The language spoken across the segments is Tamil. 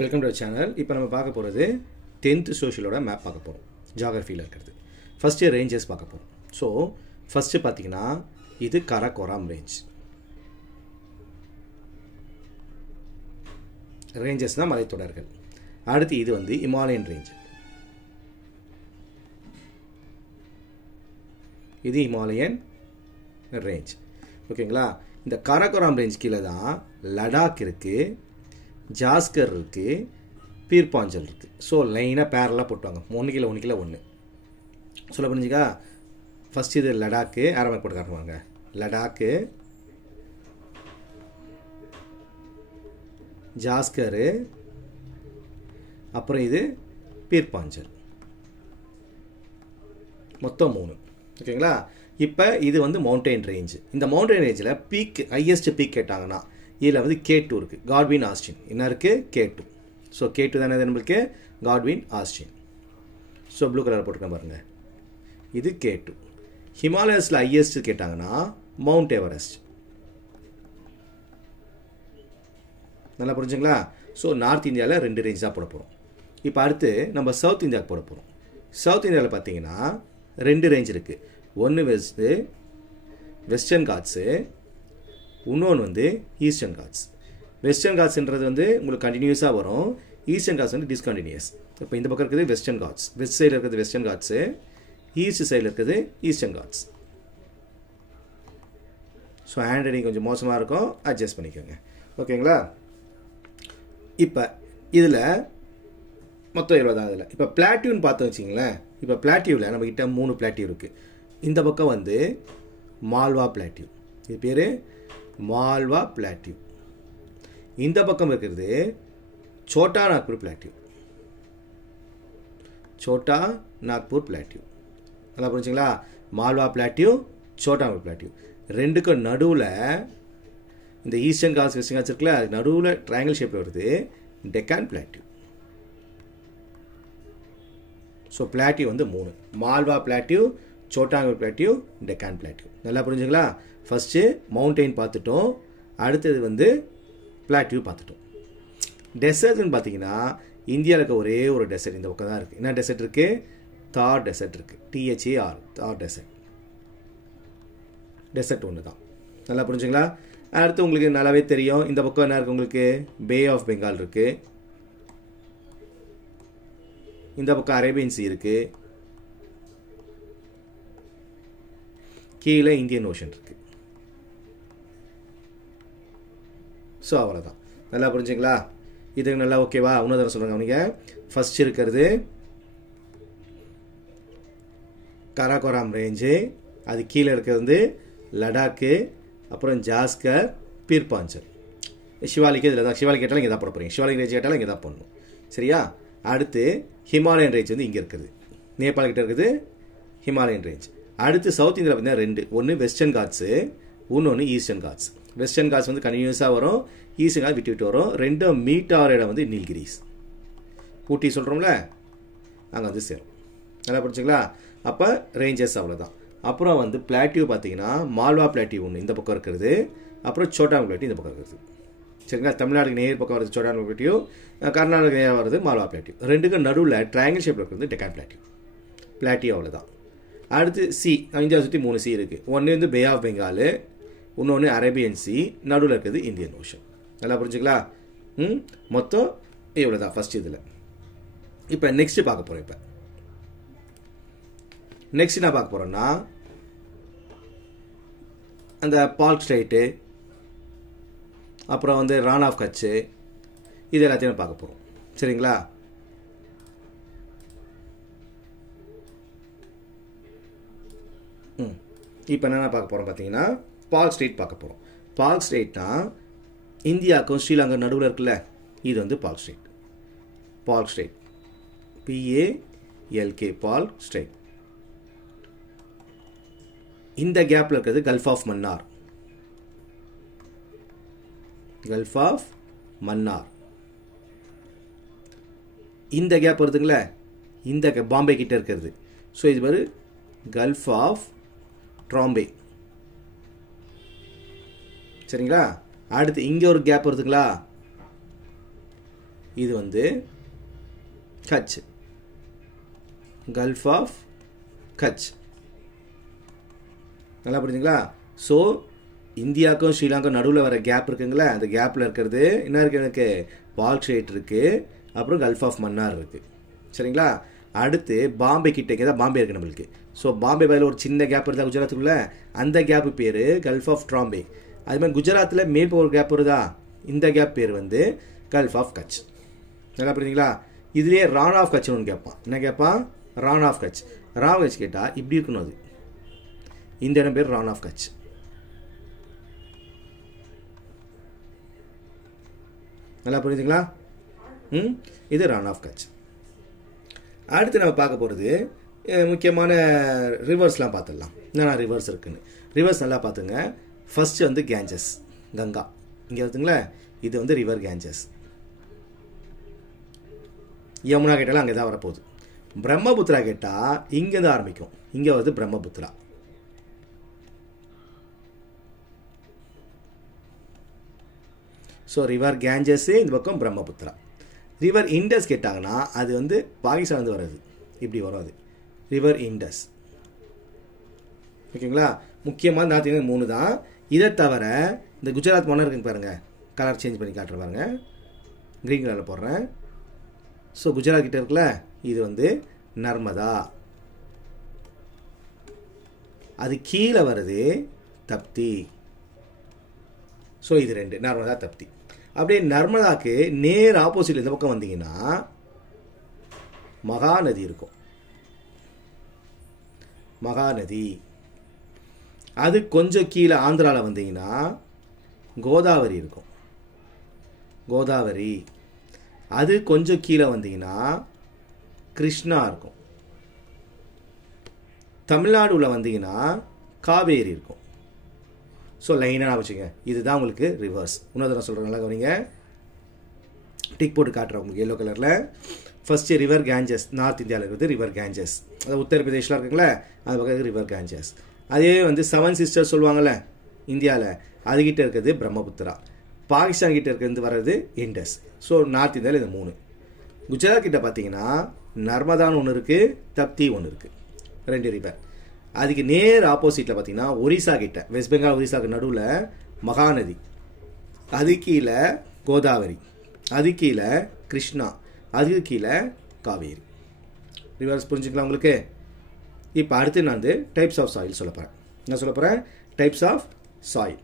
Welcome to our channel. இப்போ நம்ம பார்க்க போகிறது 10th சோஷியலோட மேப் பார்க்க போகிறோம். ஜியாகிரஃபியில் இருக்கிறது. ஃபஸ்ட்டு ரேஞ்சஸ் பார்க்க போகிறோம். ஸோ ஃபஸ்ட்டு பார்த்தீங்கன்னா இது கரகோரம் ரேஞ்ச். ரேஞ்சஸ்னால் மலைத்தொடர்கள். அடுத்து இது வந்து இமாலயன் ரேஞ்ச். இது இமாலயன் ரேஞ்ச். ஓகேங்களா? இந்த கரகோரம் ரேஞ்ச் கீழே தான் லடாக் இருக்குது, ஜாஸ்கர் இருக்குது, பீர்பாஞ்சல் இருக்குது. ஸோ லைனாக பேரலாக போட்டுவாங்க. ஒன்று கீழே ஒன்று சொல்ல புரிஞ்சுக்கா? ஃபஸ்ட் இது லடாக்கு, ஆரம்பம் போட்டு காட்டுவாங்க. லடாக்கு, ஜாஸ்கரு, அப்புறம் இது பீர்பாஞ்சல். மொத்தம் 3. ஓகேங்களா? இப்போ இது வந்து மவுண்டைன் ரேஞ்சு. இந்த மவுண்டைன் ரேஞ்சில் பீக், ஹையஸ்ட் பீக் கேட்டாங்கன்னா இதில் வந்து K2 இருக்குது. காட்வின் ஆஸ்டின் என்ன இருக்குது? K2. ஸோ K2 தானே நம்மளுக்கு Godwin Austin. So blue colour போட்டுருக்கேன் பாருங்கள். இது K2. ஹிமாலயஸில் ஹையஸ்ட் கேட்டாங்கன்னா மவுண்ட் எவரெஸ்ட். நல்லா புரிஞ்சுங்களா? ஸோ நார்த் இந்தியாவில் 2 ரேஞ்ச் தான் போட போகிறோம். இப்போ அடுத்து நம்ம சவுத் இந்தியாவுக்கு போட போகிறோம். சவுத் இந்தியாவில் பார்த்தீங்கன்னா 2 ரேஞ்ச் இருக்குது. ஒன்று வெஸ்டர்ன் காட்ஸு, இன்னொன்று வந்து ஈஸ்டர்ன் காட்ஸ். வெஸ்டர்ன் காட்ஸ்ன்றது வந்து உங்களுக்கு கண்டினியூஸாக வரும். ஈஸ்டர்ன் காட்ஸ் வந்து டிஸ்கண்டினியூஸ். இப்போ இந்த பக்கம் இருக்குது வெஸ்டர்ன் காட்ஸ், வெஸ்ட் சைடில் இருக்கிறது வெஸ்டர்ன் காட்ஸு, ஈஸ்ட் சைடில் இருக்கிறது Eastern Ghats. So handwriting கொஞ்சம் மோசமாக இருக்கும், அட்ஜஸ்ட் பண்ணிக்கோங்க. ஓகேங்களா? இப்போ இதில் மொத்தம் 20 தான். இதில் இப்போ பிளாட்டியூன்னு பார்த்து வச்சிங்களேன். இப்போ பிளாட்டியூவில் நம்மக்கிட்ட 3 பிளாட்டியூ இருக்குது. இந்த பக்கம் வந்து மால்வா பிளாட்டியூ, இது பேர் மால்வா பிளாட்டியூ. இந்த பக்கம் இருக்கிறது சோட்டா நாக்பூர் பிளாட்டியூ. சோட்டா நாக்பூர் பிளாட்டியூ. நல்லா புரிஞ்சுங்களா? Malwa plateau, Chota Nagpur plateau. ரெண்டுக்கும் நடுவில் இந்த ஈஸ்டர்ன் காட்ஸ் வெஸ்டர்ன் காட்ஸ் இருக்குல்ல, அது நடுவில் ட்ரையாங்கிள் ஷேப்பில் வருது டெக்கான் பிளாட்டியூ. ஸோ பிளாட்டியூ வந்து 3: Malwa plateau, Chota Nagpur plateau, Deccan plateau. நல்லா புரிஞ்சுங்களா? ஃபஸ்ட்டு மவுண்டெயின் பார்த்துட்டோம், அடுத்தது வந்து பிளாட்டியூ பார்த்துட்டோம். டெசர்ட்னு பார்த்தீங்கன்னா இந்தியாவில் இருக்க ஒரே ஒரு டெசர்ட் இந்த பக்கம் தான் இருக்குது. என்ன டெசர்ட் இருக்குது? தார் டெசர்ட் இருக்குது. THAR, தார் டெசர்ட். டெசர்ட் ஒன்று தான். நல்லா புரிஞ்சுங்களா? அடுத்து உங்களுக்கு நல்லாவே தெரியும், இந்த பக்கம் என்ன இருக்குது உங்களுக்கு? பே ஆஃப் பெங்கால் இருக்குது, இந்த பக்கம் அரேபியன் சி இருக்குது, கீழே இந்தியன் ஓஷன் இருக்குது. ஸோ அவ்வளோதான். நல்லா புரிஞ்சுங்களா? இதுக்கு நல்லா ஓகேவா? இன்னொரு தடவை சொல்கிறாங்க அவனுங்க. ஃபஸ்ட் இருக்கிறது கராகோரம் ரேஞ்சு, அது கீழே இருக்கிறது வந்து லடாக்கு, அப்புறம் ஜாஸ்கர், பீர்பாஞ்சல். சிவாலிக்கு இதில் தான். சிவாலிக் கேட்டாலும் இங்கே தான் போட போகிறீங்க. சிவாலிக் ரேஞ்ச் கேட்டாலும் இங்கே தான் போடணும். சரியா? அடுத்து ஹிமாலயன் ரேஞ்ச் வந்து இங்கே இருக்குது, நேபாள் கிட்ட இருக்குது ஹிமாலயன் ரேஞ்ச். அடுத்து சவுத் இந்தியாவில் பார்த்தீங்கன்னா 2: ஒன்று வெஸ்டர்ன் காட்ஸு, இன்னொன்று ஈஸ்டர்ன் காட்ஸ். வெஸ்டர்ன் காட்ஸ் வந்து கண்டினியூஸாக வரும், ஈஸ்டர்ன் காட்ஸ் விட்டு வரும். ரெண்டும் மீட் ஆகிற இடம் வந்து நீல்கிரிஸ், ஊட்டி சொல்கிறோம்ல, அங்கே வந்து சேரும். நல்லா புரிஞ்சுங்களா? அப்போ ரேஞ்சஸ் அவ்வளோதான். அப்புறம் வந்து பிளாட்டியூ பார்த்தீங்கன்னா மால்வா பிளாட்டியூ ஒன்று இந்த பக்கம் இருக்கிறது, அப்புறம் சோட்டா பிளாட்டியூ இந்த பக்கம் இருக்கிறது. சரிங்களா? தமிழ்நாடுக்கு நேர் பக்கம் வருது சோட்டா பிளாட்டியூ, கர்நாடகா நேரம் வருது மால்வா பிளாட்டியூ. ரெண்டுக்கும் நடுவில் ட்ரையாங்கிள் ஷேப்பில் இருக்கிறது டெக்கான் பிளாட்டியூ. பிளாட்டியூ அவ்வளோதான். அடுத்து சி, இந்தியாவை சுற்றி 3 சி இருக்குது. ஒன்று வந்து பே ஆஃப் பெங்கால், இன்னொன்று அரேபியன் சி, நடுவில் இருக்கிறது இந்தியன் ஓஷன். நல்லா புரிஞ்சுங்களா? மொத்தம் இவ்வளோ தான் ஃபஸ்ட் இதில். இப்போ நெக்ஸ்ட்டு பார்க்க போகிறோம். இப்போ நெக்ஸ்ட் என்ன பார்க்க போகிறோன்னா அந்த பால்க் ஸ்ட்ரைட்டு, அப்புறம் வந்து ரான் ஆஃப் கட்சு, இது எல்லாத்தையும் பார்க்க போகிறோம். சரிங்களா? இப்போ என்னென்ன பார்க்க போகிறோம் பார்த்தீங்கன்னா பால்க் ஸ்ட்ரெயிட் பார்க்க போகிறோம். பால்க் ஸ்ட்ரெயிட்னா இந்தியாவுக்கும் ஸ்ரீலங்கா நடுவில் இருக்குல்ல, இது வந்து Palk Strait. Palk Strait, PALK, Palk Strait. இந்த கேப்பில் இருக்கிறது Gulf of Mannar. Gulf of Mannar இந்த கேப் வருதுங்களே, இந்த பாம்பே கிட்ட இருக்கிறது. ஸோ இது பேர் கல்ஃப் ஆஃப் ட்ராம்பே. சரிங்களா? அடுத்து இங்கே ஒரு கேப் வருதுங்களா, இது வந்து கட்ச், கல்ஃப் ஆஃப் கட்ச். நல்லா புரிஞ்சுங்களா? ஸோ இந்தியாவுக்கும் ஸ்ரீலங்காக்கும் நடுவில் வர கேப் இருக்குங்களா, அந்த கேப்பில் இருக்கிறது என்ன இருக்குது, எனக்கு பால் ஸ்ட்ரெய்ட் இருக்குது, அப்புறம் கல்ஃப் ஆஃப் மன்னார் இருக்குது. சரிங்களா? அடுத்து பாம்பே கிட்டே தான் பாம்பே இருக்குது நம்மளுக்கு. ஸோ பாம்பே பதில் ஒரு சின்ன கேப் இருந்தால் குஜராத்துக்குள்ள, அந்த கேப்பு பேர் கல்ஃப் ஆஃப் ட்ராம்பே. அது மாதிரி குஜராத்தில் மேல் ஒரு கேப் வருதா, இந்த கேப் பேர் வந்து கல்ஃப் ஆஃப் கட்ச். நல்லா புரியுதுங்களா? இதுலேயே ரான் ஆஃப் கட்ச்னு ஒன்று கேட்பான். என்ன கேட்பான்? ரான் ஆஃப் கட்ச். ரான் கட்ச் கேட்டால் இப்படி இருக்கணும், அது இந்த இடம் பேர் ரான் ஆஃப் கட்ச். நல்லா புரியுதுங்களா? இது ரான் ஆஃப் கட்ச். அடுத்து நம்ம பார்க்க போகிறது முக்கியமான ரிவர்ஸ்லாம் பார்த்துடலாம். என்னென்ன ரிவர்ஸ் இருக்குன்னு. ரிவர்ஸ் நல்லா பார்த்துங்க. ஃபர்ஸ்ட் வந்து கேஞ்சஸ், கங்கா இங்கே வருதுங்களா, இது வந்து ரிவர் கேஞ்சஸ். யமுனா கேட்டாலும் அங்கே தான் வரப்போகுது. பிரம்மபுத்திரா கேட்டால் இங்கேருந்து ஆரம்பிக்கும், இங்கே வருது பிரம்மபுத்திரா. ஸோ ரிவர் கேஞ்சஸ் இந்த பக்கம் பிரம்மபுத்திரா. ரிவர் இண்டஸ் கேட்டாங்கன்னா அது வந்து பாகிஸ்தான் வந்து வர்றது, இப்படி வரும் அது ரிவர் இண்டஸ். ஓகேங்களா? முக்கியமாக பார்த்தீங்கன்னா 3 தான். இதை தவிர இந்த குஜராத் மன்னர் இருக்குங்க பாருங்க, கலர் சேஞ்ச் பண்ணி காட்டுற பாருங்க, கிரீன் கலரில் போடுறேன். ஸோ குஜராத் கிட்ட இருக்குல்ல, இது வந்து நர்மதா. அது கீழே வருது தப்தி. ஸோ இது 2 நர்மதா தப்தி. அப்படியே நர்மதாக்கு நேர் ஆப்போசிட் இந்த பக்கம் வந்தீங்கன்னா மகாநதி இருக்கும், மகாநதி. அது கொஞ்சம் கீழே ஆந்திராவில் வந்தீங்கன்னா கோதாவரி இருக்கும், கோதாவரி. அது கொஞ்சம் கீழே வந்தீங்கன்னா கிருஷ்ணா இருக்கும். தமிழ்நாடுல வந்தீங்கன்னா காவேரி இருக்கும். ஸோ லைனாக வச்சுங்க. இதுதான் உங்களுக்கு ரிவர்ஸ். இன்னொரு தடவை சொல்கிறேன், நல்லா கவனிங்க. டிக் போட்டு காட்டுறேன் உங்களுக்கு எல்லோ கலரில். ஃபர்ஸ்ட் ரிவர் கேஞ்சஸ், நார்த் இந்தியாவில் இருக்குது ரிவர் கேஞ்சஸ். அது உத்தரப்பிரதேஷில் இருக்குங்களே, அந்த பக்கம் ரிவர் கேஞ்சஸ். அதே வந்து 7 சிஸ்டர்ஸ் சொல்லுவாங்கள்ல இந்தியாவில், அதுகிட்ட இருக்கிறது பிரம்மபுத்திரா. பாகிஸ்தான் கிட்ட இருக்கிறது வர்றது இண்டஸ். ஸோ நார்த் இந்தியாவில் இது 3. குஜராத் கிட்ட பார்த்தீங்கன்னா நர்மதான்னு ஒன்று இருக்குது, தப்தி ஒன்று இருக்குது, 2 ரிவர். அதுக்கு நேர் ஆப்போசிட்டில் பார்த்தீங்கன்னா ஒரிசா கிட்ட, வெஸ்ட் பெங்கால் ஒரிசாவுக்கு நடுவில் மகாநதி, அது கீழே கோதாவரி, அது கீழே கிருஷ்ணா, அதுக்கு கீழே காவேரி. ரிவர்ஸ் புரிஞ்சுக்கலாம் உங்களுக்கு? இப்போ அடுத்து நான் வந்து டைப்ஸ் ஆஃப் சாயில் சொல்ல போகிறேன். என்ன சொல்ல போகிறேன்? Types of soil.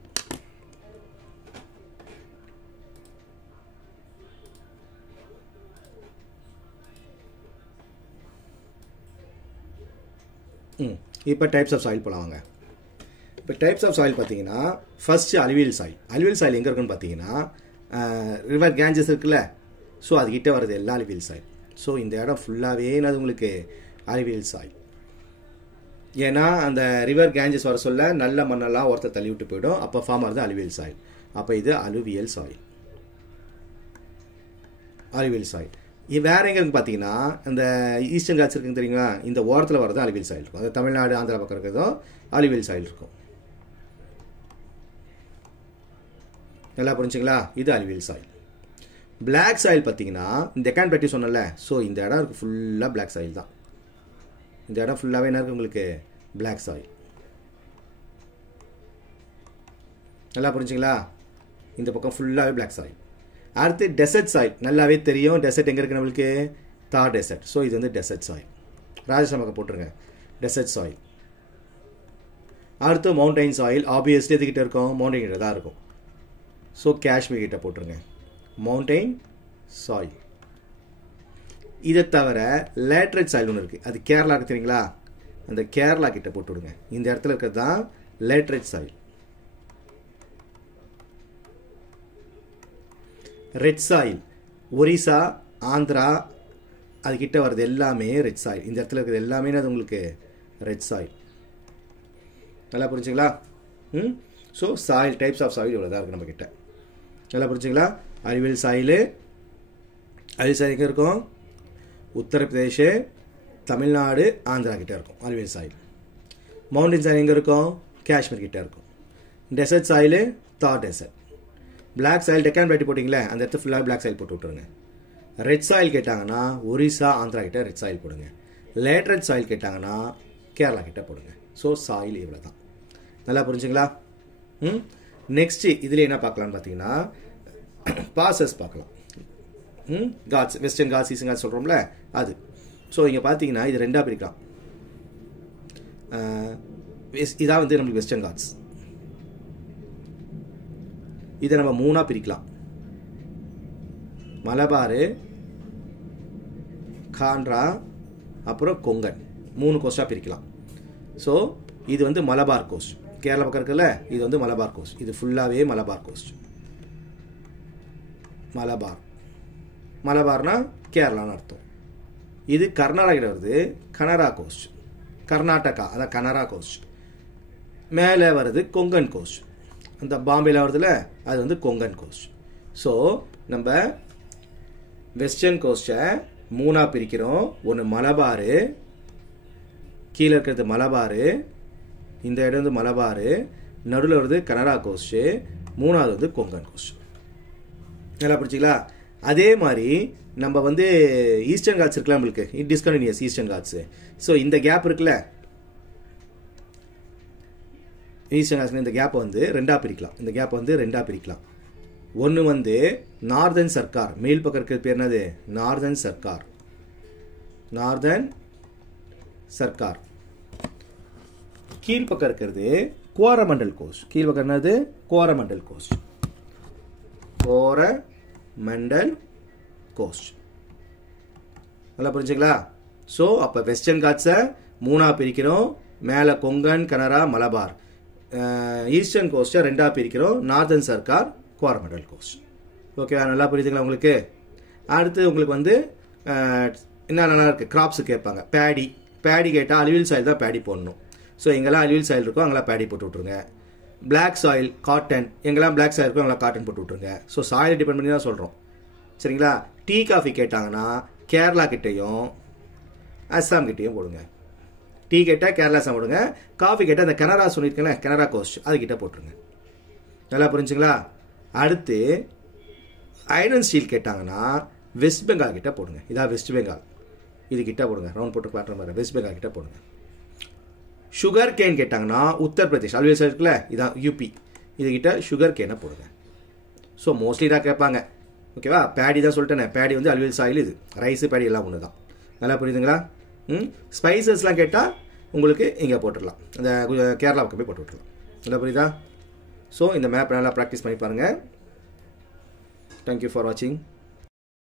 இப்போ டைப்ஸ் ஆஃப் சாயில் போகலாங்க. இப்போ டைப்ஸ் ஆஃப் சாயில் பார்த்தீங்கன்னா first alluvial soil. Alluvial soil எங்கே இருக்குன்னு பார்த்தீங்கன்னா ரிவர் கேஞ்சஸ் இருக்குல்ல, ஸோ அதுக்கிட்ட வர்றது எல்லாம் அலுவியல் சாயில். ஸோ இந்த இடம் ஃபுல்லாகவே என்னது உங்களுக்கு அலுவியல் சாயில். ஏன்னா அந்த ரிவர் கேஞ்சஸ் வர சொல்ல நல்ல மண்ணெல்லாம் ஒருத்தர் தள்ளி விட்டு போயிடும், அப்போ ஃபார்ம் ஆகுது அலுவியல் சாயில். அப்போ இது அலுவியல் சாயில், அலுவியல் சாயில். வேற எங்க இருக்கு பார்த்தீங்கன்னா இந்த ஈஸ்டர்ன் காட்ஸ் இருக்குன்னு தெரியுங்களா, இந்த ஓரத்தில் வரது அலுவியல் சாயில் இருக்கும். அது தமிழ்நாடு ஆந்திரா பக்கம் இருக்கிறதும் அலுவியல் சாயில் இருக்கும். நல்லா புரிஞ்சுங்களா? இது அலுவியல் சாயில். பிளாக் சாயில் பார்த்தீங்கன்னா இந்த டெக்கான் பற்றி சொன்னல, ஸோ இந்த இடம் இருக்கு ஃபுல்லாக பிளாக் சாயில் தான். இந்த இடம் ஃபுல்லாகவே என்ன இருக்கு உங்களுக்கு பிளாக் சாயில். நல்லா புரிஞ்சுங்களா? இந்த பக்கம் ஃபுல்லாகவே பிளாக் சாயில். அடுத்து டெசர்ட் சாயில், நல்லாவே தெரியும். டெசர்ட் எங்கே இருக்குது நம்மளுக்கு? தார் டெசர்ட். ஸோ இது வந்து டெசர்ட் சாயில். ராஜஸ்தான் பக்கம் போட்டுருங்க, டெசர்ட் சாயில். அடுத்து மவுண்டைன் சாயில். ஆப்வியஸ்லி எதுக்கிட்ட இருக்கும்? மவுண்டைன் கிட்ட தான் இருக்கும். ஸோ காஷ்மீர் கிட்ட போட்டுருங்க, மவுண்டைன் சாயில். இதை தவிர லேட்ரைட் சாயில் ஒன்று இருக்குது, அது கேரளா இருக்கு தெரியுங்களா, அந்த கேரளா கிட்ட போட்டு விடுங்க. இந்த இடத்துல இருக்கிறது தான் laterite soil. Red soil Orissa Andhra அதுக்கிட்ட வர்றது எல்லாமே ரெட் சாயில். இந்த இடத்துல இருக்கிறது எல்லாமே அது உங்களுக்கு ரெட் சாயில். நல்லா புரிஞ்சுங்களா? So soil types of soil இவ்வளோ தான் இருக்குது நம்ம கிட்ட. நல்லா புரிஞ்சுங்களா? அலுவியல் சாயில், அலுவியல் சாயில் எங்கே இருக்கும்? உத்தரப்பிரதேஷ், தமிழ்நாடு, ஆந்திரா கிட்ட இருக்கும் அலுவியல் சாயில். மவுண்டன் சாயில் எங்கே இருக்கும்? காஷ்மீர் கிட்ட இருக்கும். டெசர்ட் சாயில் தார் டெசர்ட். பிளாக் சாயில் டெக்கான் பிளாட்டி போட்டிங்களே, அந்த இடத்துல ஃபுல்லாக பிளாக் சாயில் போட்டு விட்டுருங்க. ரெட் சாயில் கேட்டாங்கன்னா ஒரிசா ஆந்திரா கிட்ட ரெட் சாயில் போடுங்க. லேட்ரட் சாயில் கேட்டாங்கன்னா கேரளா கிட்ட போடுங்க. ஸோ சாயில் இவ்வளோ தான். நல்லா புரிஞ்சுங்களா? நெக்ஸ்ட் இதில் என்ன பார்க்கலான்னு பார்த்தீங்கன்னா பாசஸ் பார்க்கலாம். காட்ஸ், வெஸ்டர்ன் காட்ஸ், ஈஸ்டர்ன் காட்ஸ் சொல்கிறோம்ல அது. ஸோ இங்கே பார்த்தீங்கன்னா இது ரெண்டாக பிரிக்கலாம். இதான் வந்து நம்மளுக்கு வெஸ்டர்ன் காட்ஸ். இதை நம்ம மூணாக பிரிக்கலாம். மலபார், காண்ட்ரா, அப்புறம் கொங்கன், 3 கோஸ்டாக பிரிக்கலாம். ஸோ இது வந்து மலபார் கோஸ்ட். கேரளா பக்கம் இருக்குல்ல, இது வந்து மலபார் கோஸ்ட். இது ஃபுல்லாகவே மலபார் கோஸ்ட். மலபார்னா கேரளான்னு அர்த்தம். இது கர்நாடகா வருது, கனரா கோஸ்ட். கர்நாடகா அதான் கனரா கோஸ்ட். மேலே வருது கொங்கன் கோஸ்ட். அந்த பாம்பேல வருதுல அது வந்து கொங்கன் கோஸ்ட். ஸோ நம்ம வெஸ்டர்ன் கோஸ்ட்டை மூணாக பிரிக்கிறோம். ஒன்று மலபார், கீழே இருக்கிறது மலபார், இந்த இடம் வந்து மலபார், நடுவில் வருது கனரா கோஸ்ட்டு, மூணாவது வந்து கொங்கன் கோஸ்ட். நல்லா பிடிச்சிங்களா? அதே மாதிரி நம்ம வந்து ஈஸ்டர்ன் காட்ஸ் இருக்குல்ல, நம்மளுக்கு டிஸ்கண்டினியூஸ் ஈஸ்டர்ன் காட்ஸ். ஸோ இந்த கேப் இருக்குல்ல, ஈஸ்டர்ன் காட்ஸ் இந்த கேப்பை வந்து ரெண்டாக பிரிக்கலாம். இந்த கேப்பை வந்து ரெண்டாக பிரிக்கலாம். ஒன்று வந்து நார்தன் சர்க்கார், மேல் பக்கம் இருக்கிறது பேர் என்னது? நார்தன் சர்க்கார். நார்தன் சர்க்கார். கீழ்பக்கம் இருக்கிறது கோரமண்டல் கோஸ்ட். கீழ்பக்கம் என்னது? கோரமண்டல் கோஸ்ட். கோரமண்டல் கோஸ்ட். நல்லா புரிஞ்சுங்களா? ஸோ அப்போ வெஸ்டர்ன் காட்ஸை மூணாக பிரிக்கிறோம். மேலே கொங்கன், கனரா, மலபார். ஈஸ்டர்ன் கோஸ்ட்டை ரெண்டாக பிரிக்கிறோம். Northern Circars, Coromandel Coast. Okay, நல்லா புரியுதுங்களா உங்களுக்கு? அடுத்து உங்களுக்கு வந்து என்ன நல்லா இருக்குது, கிராப்ஸு கேட்பாங்க. பேடி கேட்டால் அலுவல் சாயில் தான் பேடி போடணும். ஸோ எங்கெல்லாம் அலுவல் சாயில் இருக்கோ அங்கெல்லாம் பேடி போட்டு விட்ருங்க. பிளாக் சாயில், காட்டன், எங்கெல்லாம் பிளாக் சாயில் இருக்கோ அங்கெல்லாம் காட்டன் போட்டு விட்ருங்க. ஸோ சாயில் டிபெண்ட் பண்ணி தான் சொல்கிறோம். சரிங்களா? டீ காஃபி கேட்டாங்கன்னா கேரளா கிட்டேயும் அஸ்ஸாம் கிட்டேயும் போடுங்க. டீ கேட்டால் கேரளா அஸ்ஸாம் போடுங்க. காஃபி கேட்டால் அந்த கனரா சொல்லியிருக்கேன், கனரா கோஸ்ட், அதுக்கிட்ட போட்டுருங்க. நல்லா புரிஞ்சுங்களா? அடுத்து ஐரன் ஸ்டீல் கேட்டாங்கன்னா வெஸ்ட் பெங்கால் கிட்ட போடுங்க. இதான் வெஸ்ட் பெங்கால், இது கிட்ட போடுங்க. ரவுண்ட் போட்டு காட்டுற மாதிரி வெஸ்ட் பெங்கால் கிட்ட போடுங்க. சுகர் கேன் கேட்டாங்கன்னா உத்தரப்பிரதேஷ், அல்வேஸ் இருக்குல்ல, இதான் யூபி, இதுகிட்ட சுகர் கேனை போடுங்க. ஸோ மோஸ்ட்லி தான் கேட்பாங்க. ஓகேவா? பேடி தான் சொல்லிட்டேனே, பேடி வந்து அல்வேல் சாயில், இது ரைஸு பேடி எல்லாம் ஒன்று தான். நல்லா புரியுதுங்களா? ஸ்பைசஸ்லாம் கேட்டால் உங்களுக்கு இங்கே போட்டுடலாம், அந்த கேரளா பக்கம் போய் போட்டு விட்டுடலாம். நல்லா புரியுதா? ஸோ இந்த மேப் நல்லா ப்ராக்டிஸ் பண்ணி பாருங்கள். தேங்க்யூ ஃபார் வாட்சிங்.